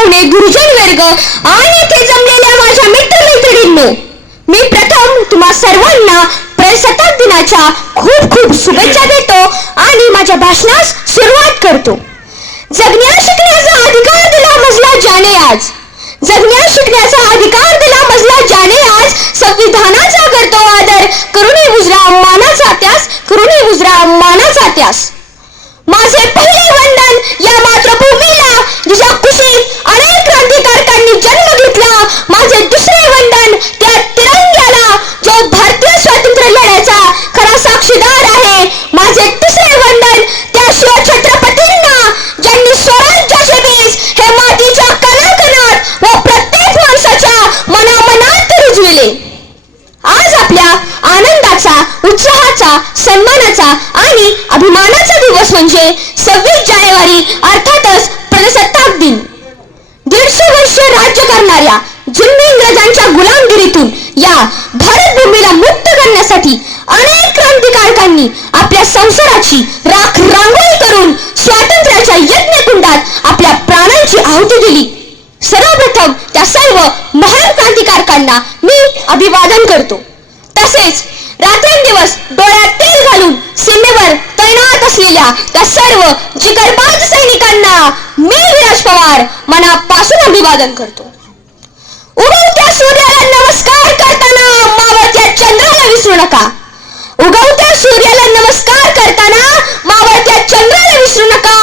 पाहुणे, गुरुजन वर्ग आणि येथे जमलेल्या माझ्या मित्रमैत्रिणींनो, मी प्रथम तुम्हा सर्वांना प्रजासत्ताक दिनाच्या खूप खूप शुभेच्छा देतो आणि माझ्या भाषणास सुरुवात करतो. जगण्या शिकण्याचा अधिकार दिला मजला ज्याने आज, जगण्या शिकण्याचा अधिकार दिला मजला ज्याने आज, संविधानाचा करतो आदर, करुणी मुजरा मानाचा त्यास, करुणी मुजरा मानाचा त्यास. माझे पहिले वंदन या मातृभूमीला जिच्या कुशीत अनेक क्रांतिकारकांनी जन्म घेतला. माझे दुसरे वंदन त्या तिरंग्याला जो भारतीय स्वातंत्र्य लढ्याचा खरा साक्षीदार आहे. माझे तिसरे वंदन त्या शिवछत्रपतींना ज्यांनी स्वराज्याचे बीज हे मातीच्या कणाकणात व प्रत्येक माणसाच्या मनामनात रुजविले. आज आपल्या आनंदाचा, उत्साहाचा, सन्मानाचा आणि अभिमानाचा दिवस म्हणजे 26 जानेवारी अर्थातच प्रजासत्ताक दिन. 150 वर्ष राज्य करणाऱ्या जुलमी इंग्रजांच्या गुलामगिरीतून या भारतभूमीला मुक्त करण्यासाठी अनेक क्रांतिकारकांनी आपल्या संसाराची राख रांगोळी करून स्वातंत्र्याच्या यज्ञकुंडात आपल्या प्राणांची आहुती दिली. सर्वप्रथम त्या सर्व महान क्रांतिकारकांना मी अभिवादन करतो. तसेच रात्रंदिवस डोळ्यात तेल घालून सीमेवर तैनात असलेल्या त्या सर्व जिगरबाज सैनिकांना मी विराज पवार मनापासून अभिवादन करतो. उगवत्या सूर्याला नमस्कार करताना मावळत्या चंद्राला विसरू नका. उगवत्या सूर्याला नमस्कार करताना मावळत्या चंद्राला विसरू नका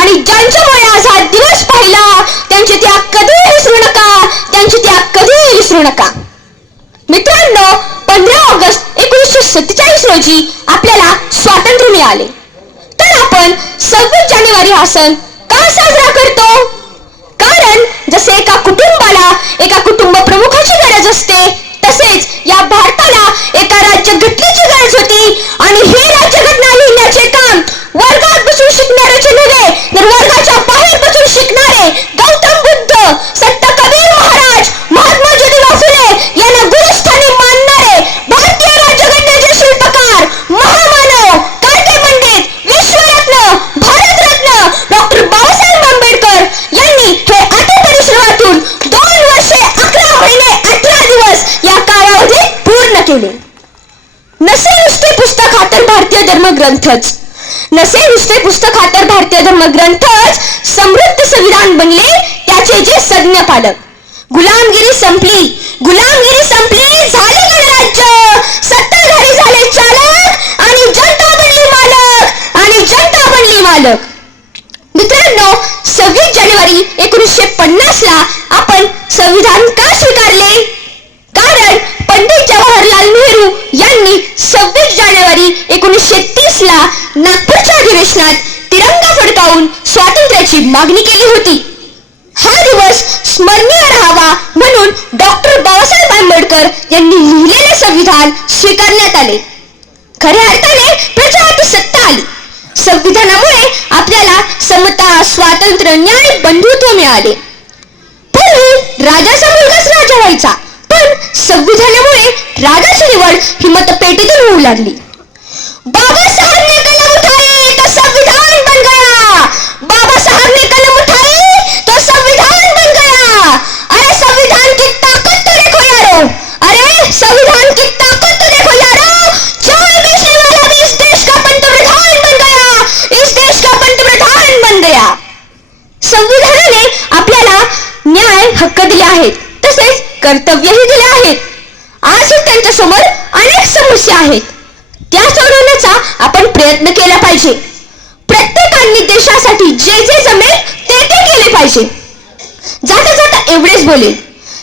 आणि ज्यांच्यामुळे आज हा दिवस पाहिला त्यांचे त्याग कधीही विसरू नका, त्यांचे त्याग कधीही विसरू नका. मित्रांनो, 15 ऑगस्ट 1947 रोजी आपल्याला स्वातंत्र्य मिळाले. तर आपण 26 जानेवारी हा सण का साजरा करतो? कारण जसे एका कुटुंबाला एका कुटुंब प्रमुखाची गरज असते, तसेच या भारताला एका राज्यघटनेची गरज होती. आणि हे राज्यघटना लिहिण्याचे काम वर्गात बसून शिकणाऱ्याचे नव्हे, तर वर्गाच्या बाहेर बसून शिकणारे गौतम बुद्ध, संत कबीर महाराज, महात्मा ज्योतिबा फुले यांना गुरुस्थानी मानणारे भारतीय राज्यघटनेचे शिल्पकार, महामानव, कायदेपंडित, विश्वरत्न, भारतरत्न डॉक्टर बाबासाहेब आंबेडकर यांनी हे अथक परिश्रमातून 2 वर्षे 11 महिने 18 दिवस या कालावधीत पूर्ण केले. नसे नुसते पुस्तक हा तर भारतीय धर्मग्रंथच, नसे नुसते पुस्तक हा तर भारतीय धर्मग्रंथच, समृद्ध संविधान बनले त्याचे जे सज्ञ पालक. गुलामगिरी संपली, गुलामगिरी संपली, झाले गणराज्य, सत्ताधारी झाले चालक आणि जनता बनली मालक, आणि जनता बनली मालक. मित्रांनो, 26 जानेवारी 1950 ला आपण संविधान का स्वीकारले? कारण पंडित जवाहरलाल नेहरू यांनी 26 जानेवारी 1930 ला नागपूरच्या अधिवेशनात तिरंगा फडकावून स्वातंत्र्याची मागणी केली होती. हा दिवस स्मरणीय राहावा म्हणून डॉक्टर बाबासाहेब आंबेडकर यांनी लिहिलेले संविधान स्वीकारण्यात आले. खऱ्या अर्थाने प्रजाहाती सत्ता आली. संविधानामुळे आपल्याला समता, स्वातंत्र्य, न्याय, बंधुत्व मिळाले. पूर्वी राजाचा मुलगाच राजा व्हायचा, पण संविधानामुळे राजाची निवड ही मतपेटीतून होऊ लागली. बाबा साहब ने कलम उठाई तो संविधान बन गया, बाबा साहब ने कलम उठाई तो संविधान बन गया. अरे संविधान की ताकत तो देखो यारो, अरे संविधान की ताकत तो देखो यारो. चाय बेचने वाला भी इस देश का पंतप्रधान बन गया, इस देश का पंतप्रधान बन गया. संविधानाने आपल्याला न्याय, हक्क दिले आहेत, तसेच कर्तव्यही दिले आहेत. आज त्यांच्या समोर अनेक समस्या आहेत, त्या सोडवण्याचा आपण प्रयत्न केला पाहिजे. प्रत्येकाने देशासाठी जे जे जमेल ते ते केले पाहिजे. जाता जाता एवढेच बोलेल,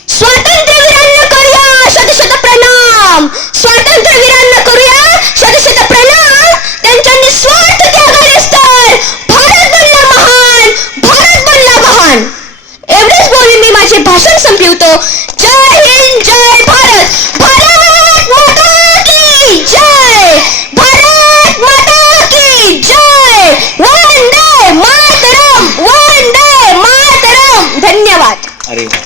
स्वातंत्र्यवीरांना करूया शत शत प्रणाम, स्वातंत्र्यवीरांना